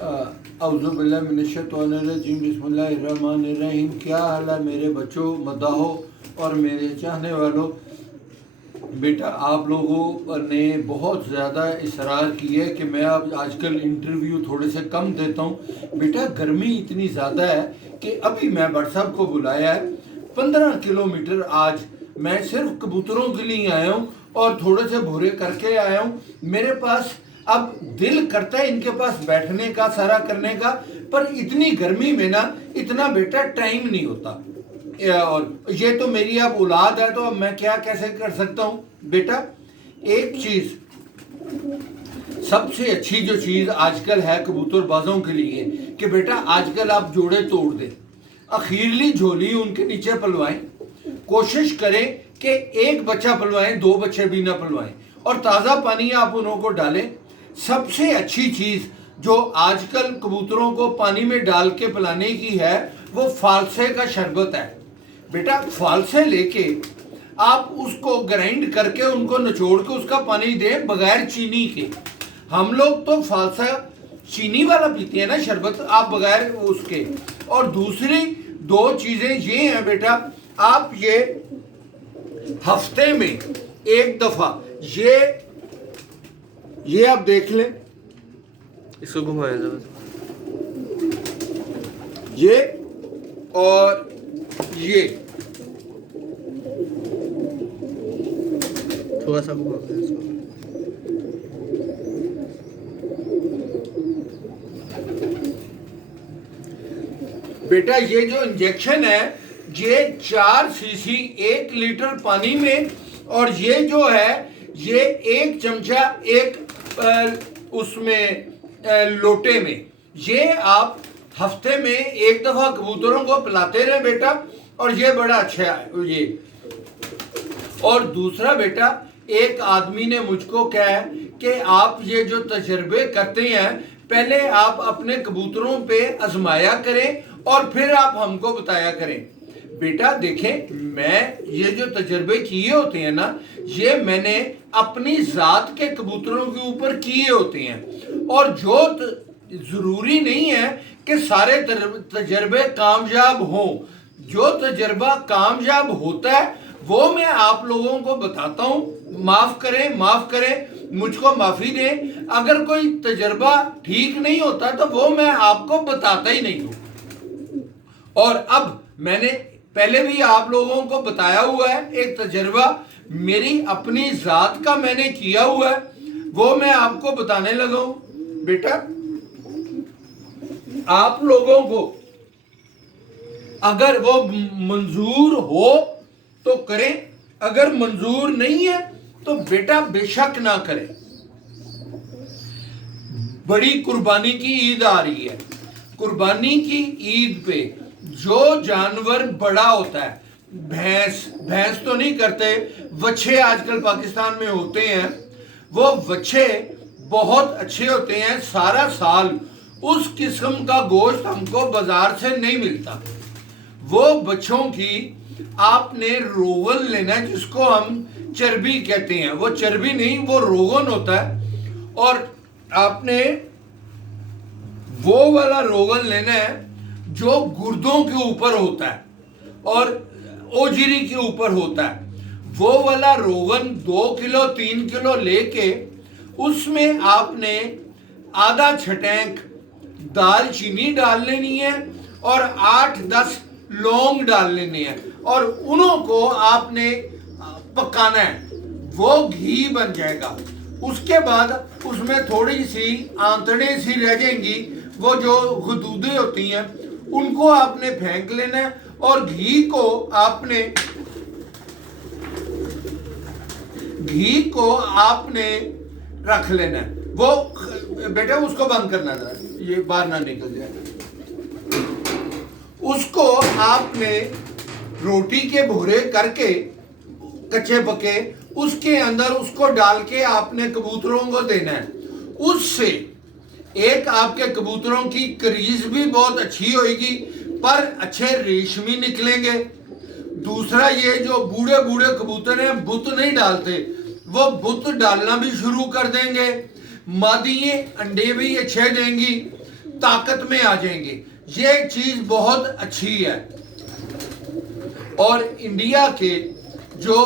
اعوذ باللہ من الشیطان الرجیم بسم اللہ الرحمن الرحیم. کیا حال ہے میرے بچوں, مداحوں اور میرے چاہنے والوں. بیٹا آپ لوگوں نے بہت زیادہ اصرار کی ہے کہ میں اب آج کل انٹرویو تھوڑے سے کم دیتا ہوں. بیٹا گرمی اتنی زیادہ ہے کہ ابھی میں بٹ صاحب کو بلایا ہے 15 کلومیٹر. آج میں صرف کبوتروں کے لیے آیا ہوں اور تھوڑے سے بھورے کر کے آیا ہوں. میرے پاس اب دل کرتا ہے ان کے پاس بیٹھنے کا, سارا کرنے کا, پر اتنی گرمی میں نا اتنا بیٹا ٹائم نہیں ہوتا. اور یہ تو میری اب اولاد ہے تو اب میں کیا کیسے کر سکتا ہوں. بیٹا ایک چیز, سب سے اچھی جو چیز آج کل ہے کبوتر بازوں کے لیے کہ بیٹا آج کل آپ جوڑے توڑ دیں, اخیرلی جھولی ان کے نیچے پلوائیں, کوشش کریں کہ ایک بچہ پلوائیں, 2 بچے بھی نہ پلوائیں, اور تازہ پانی آپ انہوں کو ڈالیں. سب سے اچھی چیز جو آج کل کبوتروں کو پانی میں ڈال کے پلانے کی ہے وہ فالسے کا شربت ہے. بیٹا فالسے لے کے آپ اس کو گرائنڈ کر کے ان کو نچوڑ کے اس کا پانی دیں بغیر چینی کے. ہم لوگ تو فالسا چینی والا پیتے ہیں نا شربت, آپ بغیر اس کے. اور دوسری 2 چیزیں یہ ہیں بیٹا, آپ یہ ہفتے میں 1 دفعہ یہ آپ دیکھ لیں, اس کو گھمائیں ذرا, یہ اور یہ تھوڑا سا گھمائیں اس کو. بیٹا یہ جو انجیکشن ہے یہ 4 سی سی 1 لیٹر پانی میں, اور یہ جو ہے یہ 1 چمچہ ایک اس میں لوٹے میں, یہ آپ ہفتے میں 1 دفعہ کبوتروں کو پلاتے رہے بیٹا, اور یہ بڑا اچھا ہے یہ. اور دوسرا بیٹا, ایک آدمی نے مجھ کو کہا ہے کہ آپ یہ جو تجربے کرتے ہیں پہلے آپ اپنے کبوتروں پہ آزمایا کریں اور پھر آپ ہم کو بتایا کریں. بیٹا دیکھیں, میں یہ جو تجربے کیے ہوتے ہیں نا یہ میں نے اپنی ذات کے کبوتروں کے اوپر کیے ہوتے ہیں, اور جو ضروری نہیں ہے کہ سارے تجربے کامیاب ہوں. جو تجربہ کامیاب ہوتا ہے وہ میں آپ لوگوں کو بتاتا ہوں. معاف کریں, مجھ کو معافی دیں. اگر کوئی تجربہ ٹھیک نہیں ہوتا تو وہ میں آپ کو بتاتا ہی نہیں ہوں. اور اب میں نے پہلے بھی آپ لوگوں کو بتایا ہوا ہے, ایک تجربہ میری اپنی ذات کا میں نے کیا ہوا ہے, وہ میں آپ کو بتانے لگا ہوں. بیٹا آپ لوگوں کو اگر وہ منظور ہو تو کریں, اگر منظور نہیں ہے تو بیٹا بے شک نہ کریں. بڑی قربانی کی عید آ رہی ہے. قربانی کی عید پہ جو جانور بڑا ہوتا ہے, بھینس تو نہیں کرتے, وچھے آج کل پاکستان میں ہوتے ہیں, وہ وچھے بہت اچھے ہوتے ہیں. سارا سال اس قسم کا گوشت ہم کو بازار سے نہیں ملتا. وہ بچوں کی آپ نے روغن لینا ہے جس کو ہم چربی کہتے ہیں, وہ چربی نہیں وہ روغن ہوتا ہے, اور آپ نے وہ والا روغن لینا ہے جو گردوں کے اوپر ہوتا ہے اور اوجری کے اوپر ہوتا ہے. وہ والا روغن 2 کلو 3 کلو لے کے اس میں آپ نے آدھا چھٹینک دال چینی ڈال لینی ہے اور 8-10 لونگ ڈال لینے ہیں, اور انہوں کو آپ نے پکانا ہے. وہ گھی بن جائے گا. اس کے بعد اس میں تھوڑی سی آنتڑیں سی رہ جائیں گی, وہ جو غدودیں ہوتی ہیں ان کو آپ نے پھینک لینا ہے, اور گھی کو آپ نے رکھ لینا ہے. وہ بیٹا اس کو بند کرنا ذرا, یہ باہر نہ نکل جائے. اس کو آپ نے روٹی کے بھورے کر کے کچے پکے اس کے اندر اس کو ڈال کے آپ نے کبوتروں کو دینا ہے. اس سے ایک آپ کے کبوتروں کی کریز بھی بہت اچھی ہوئے گی, پر اچھے ریشمی نکلیں گے. دوسرا یہ جو بوڑھے کبوتر ہیں بت نہیں ڈالتے, وہ بت ڈالنا بھی شروع کر دیں گے. مادی انڈے بھی اچھے دیں گی. طاقت میں آ جائیں گے. یہ چیز بہت اچھی ہے. اور انڈیا کے جو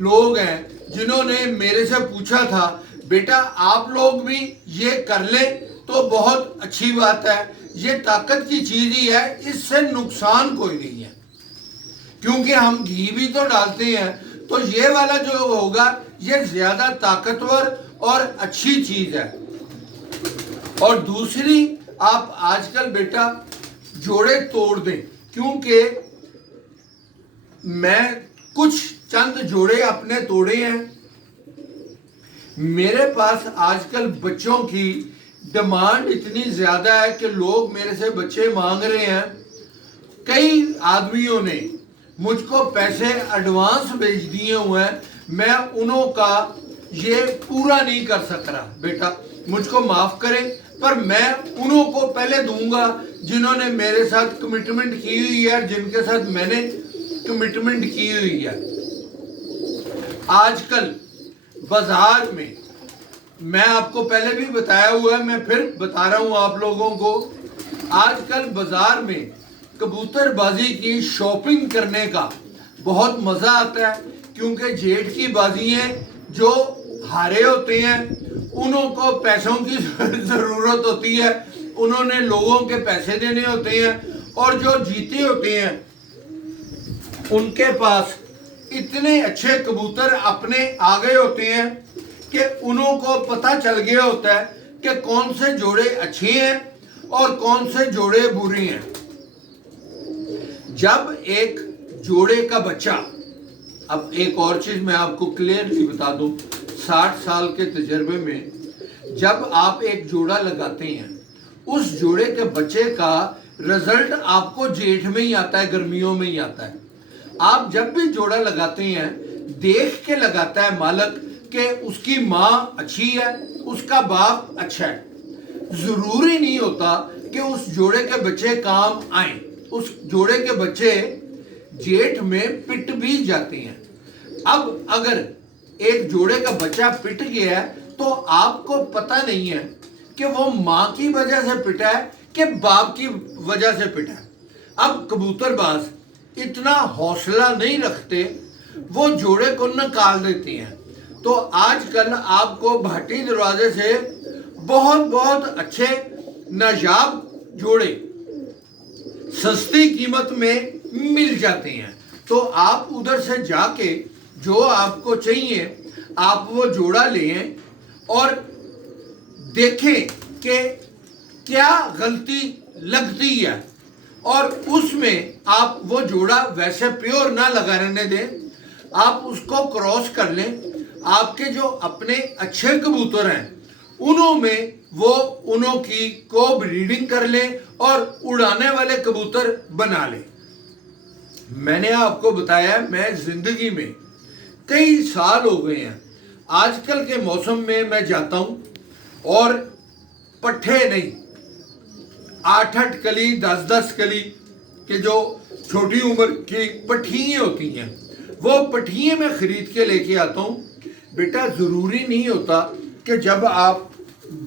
لوگ ہیں جنہوں نے میرے سے پوچھا تھا بیٹا آپ لوگ بھی یہ کر لیں تو بہت اچھی بات ہے. یہ طاقت کی چیز ہی ہے, اس سے نقصان کوئی نہیں ہے, کیونکہ ہم گھی بھی تو ڈالتے ہیں. تو یہ والا جو ہوگا یہ زیادہ طاقتور اور اچھی چیز ہے. اور دوسری, آپ آج کل بیٹا جوڑے توڑ دیں, کیونکہ میں کچھ چند جوڑے اپنے توڑے ہیں. میرے پاس آج کل بچوں کی ڈیمانڈ اتنی زیادہ ہے کہ لوگ میرے سے بچے مانگ رہے ہیں. کئی آدمیوں نے مجھ کو پیسے ایڈوانس بھیج دیے ہوئے ہیں, میں انہوں کا یہ پورا نہیں کر سک رہا. بیٹا مجھ کو معاف کریں, پر میں انہوں کو پہلے دوں گا جنہوں نے میرے ساتھ کمٹمنٹ کی ہوئی ہے, جن کے ساتھ میں نے کمٹمنٹ کی ہوئی ہے. آج کل بازار میں آپ کو پہلے بھی بتایا ہوا ہے, میں پھر بتا رہا ہوں آپ لوگوں کو. آج کل بازار میں کبوتر بازی کی شاپنگ کرنے کا بہت مزہ آتا ہے, کیونکہ جیٹ کی بازی ہیں جو ہارے ہوتے ہیں انہوں کو پیسوں کی ضرورت ہوتی ہے, انہوں نے لوگوں کے پیسے دینے ہوتے ہیں, اور جو جیتے ہوتے ہیں ان کے پاس اتنے اچھے کبوتر اپنے آگے ہوتے ہیں کہ انہوں کو پتہ چل گیا ہوتا ہے کہ کون سے جوڑے اچھے ہیں اور کون سے جوڑے برے ہیں. جب ایک جوڑے کا بچہ, اب ایک اور چیز میں آپ کو کلیئرلی بتا دوں, 60 سال کے تجربے میں جب آپ ایک جوڑا لگاتے ہیں اس جوڑے کے بچے کا رزلٹ آپ کو جیٹھ میں ہی آتا ہے, گرمیوں میں ہی آتا ہے. آپ جب بھی جوڑا لگاتے ہیں دیکھ کے لگاتا ہے مالک کہ اس کی ماں اچھی ہے, اس کا باپ اچھا ہے. ضروری نہیں ہوتا کہ اس جوڑے کے بچے کام آئیں, اس جوڑے کے بچے جیٹھ میں پٹ بھی جاتے ہیں. اب اگر ایک جوڑے کا بچہ پٹ گیا ہے تو آپ کو پتہ نہیں ہے کہ وہ ماں کی وجہ سے پٹا ہے کہ باپ کی وجہ سے پٹا ہے. اب کبوتر باز اتنا حوصلہ نہیں رکھتے, وہ جوڑے کو نکال دیتے ہیں. تو آج کل آپ کو بھاٹی دروازے سے بہت بہت اچھے نایاب جوڑے سستی قیمت میں مل جاتے ہیں. تو آپ ادھر سے جا کے جو آپ کو چاہیے آپ وہ جوڑا لیں اور دیکھیں کہ کیا غلطی لگتی ہے, اور اس میں آپ وہ جوڑا ویسے پیور نہ لگا رہنے دیں, آپ اس کو کراس کر لیں. آپ کے جو اپنے اچھے کبوتر ہیں انہوں میں وہ انہوں کی کو بریڈنگ کر لیں اور اڑانے والے کبوتر بنا لیں. میں نے آپ کو بتایا میں زندگی میں کئی سال ہو گئے ہیں, آج کل کے موسم میں جاتا ہوں اور پٹھے نہیں, 8 کلی 10 کلی کے جو چھوٹی عمر کی پٹھییں ہوتی ہیں وہ پٹھیے میں خرید کے لے کے آتا ہوں. بیٹا ضروری نہیں ہوتا کہ جب آپ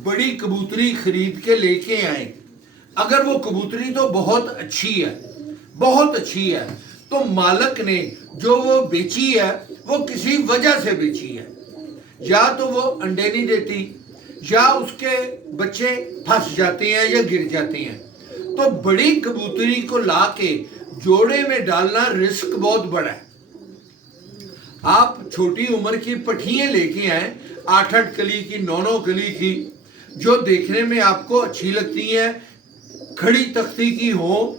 بڑی کبوتری خرید کے لے کے آئیں, اگر وہ کبوتری تو بہت اچھی ہے, بہت اچھی ہے, تو مالک نے جو وہ بیچی ہے وہ کسی وجہ سے بیچی ہے. یا تو وہ انڈے نہیں دیتی, یا اس کے بچے پھنس جاتے ہیں یا گر جاتے ہیں. تو بڑی کبوتری کو لا کے جوڑے میں ڈالنا رسک بہت بڑا ہے. آپ چھوٹی عمر کی پٹھیاں لے کے آئیں, 8 کلی کی 9 کلی کی, جو دیکھنے میں آپ کو اچھی لگتی ہیں, کھڑی تختی کی ہوں,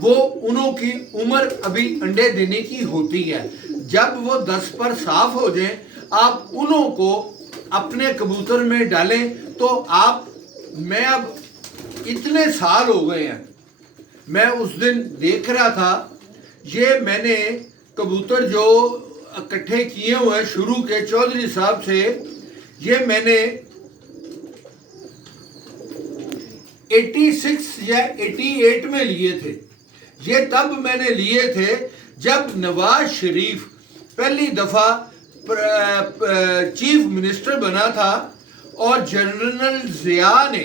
وہ انہوں کی عمر ابھی انڈے دینے کی ہوتی ہے. جب وہ 10 پر صاف ہو جائیں آپ انہوں کو اپنے کبوتر میں ڈالیں. تو آپ, میں اب اتنے سال ہو گئے ہیں, میں اس دن دیکھ رہا تھا, یہ میں نے کبوتر جو اکٹھے کیے ہوئے ہیں شروع کے چودھری صاحب سے, یہ میں نے 86 یا 88 میں لیے تھے. یہ تب میں نے لیے تھے جب نواز شریف پہلی دفعہ چیف منسٹر بنا تھا, اور جنرل ضیاء نے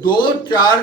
2-4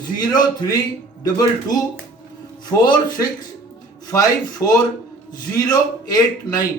0322465489,